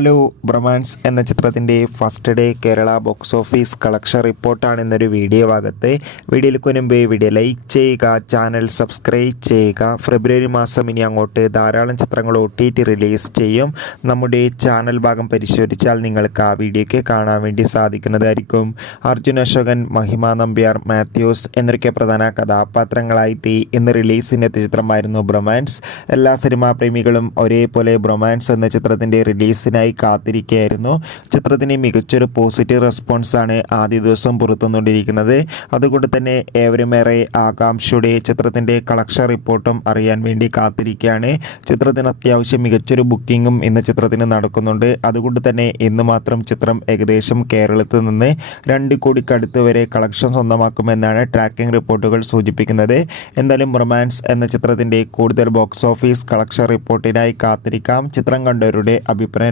Hello Bromance എന്ന ചിത്രത്തിന്റെ first day Kerala box office collection റിപ്പോർട്ടാണ് ഇന്നൊരു വീഡിയോ ഭാഗത്ത്. വീഡിയോയിൽ മുൻപ് വീഡിയോ ലൈക്ക് ചെയ്യുക ചാനൽ സബ്സ്ക്രൈബ് ചെയ്യുക. ഫെബ്രുവരി മാസം ഇനി അങ്ങോട്ട് ധാരാളം ചിത്രങ്ങൾ ഒ ടി ടി റിലീസ് ചെയ്യും. നമ്മുടെ ചാനൽ ഭാഗം പരിശോധിച്ചാൽ നിങ്ങൾക്ക് ആ വീഡിയോയ്ക്ക് കാണാൻ വേണ്ടി സാധിക്കുന്നതായിരിക്കും. അർജുൻ അശോകൻ മഹിമ നമ്പ്യാർ മാത്യൂസ് എന്നൊക്കെ പ്രധാന കഥാപാത്രങ്ങളായി ഇന്ന് റിലീസിനെത്തിയ ചിത്രമായിരുന്നു ബ്രൊമാൻസ് എല്ലാ സിനിമാ പ്രേമികളും ഒരേപോലെ ബ്രൊമാൻസ് എന്ന ചിത്രത്തിന്റെ റിലീസിനായി കാത്തിരിക്കുകയായിരുന്നു ചിത്രത്തിന് മികച്ചൊരു പോസിറ്റീവ് റെസ്പോൺസാണ് ആദ്യ ദിവസം പുറത്തുനിന്നുകൊണ്ടിരിക്കുന്നത്. അതുകൊണ്ട് തന്നെ ഏവരുമേറെ ആകാംക്ഷയുടെ ചിത്രത്തിന്റെ കളക്ഷൻ റിപ്പോർട്ടും അറിയാൻ വേണ്ടി കാത്തിരിക്കുകയാണ്. ചിത്രത്തിന് അത്യാവശ്യം മികച്ചൊരു ബുക്കിങ്ങും ഇന്ന് ചിത്രത്തിന് നടക്കുന്നുണ്ട്. അതുകൊണ്ട് തന്നെ ഇന്ന് മാത്രം ചിത്രം ഏകദേശം കേരളത്തിൽ നിന്ന് രണ്ട് കോടിക്കടുത്ത് വരെ കളക്ഷൻ സ്വന്തമാക്കുമെന്നാണ് ട്രാക്കിംഗ് റിപ്പോർട്ടുകൾ സൂചിപ്പിക്കുന്നത്. എന്തായാലും റൊമാൻസ് എന്ന ചിത്രത്തിന്റെ കൂടുതൽ ബോക്സ് ഓഫീസ് കളക്ഷൻ റിപ്പോർട്ടിനായി കാത്തിരിക്കാം. ചിത്രം കണ്ടവരുടെ അഭിപ്രായം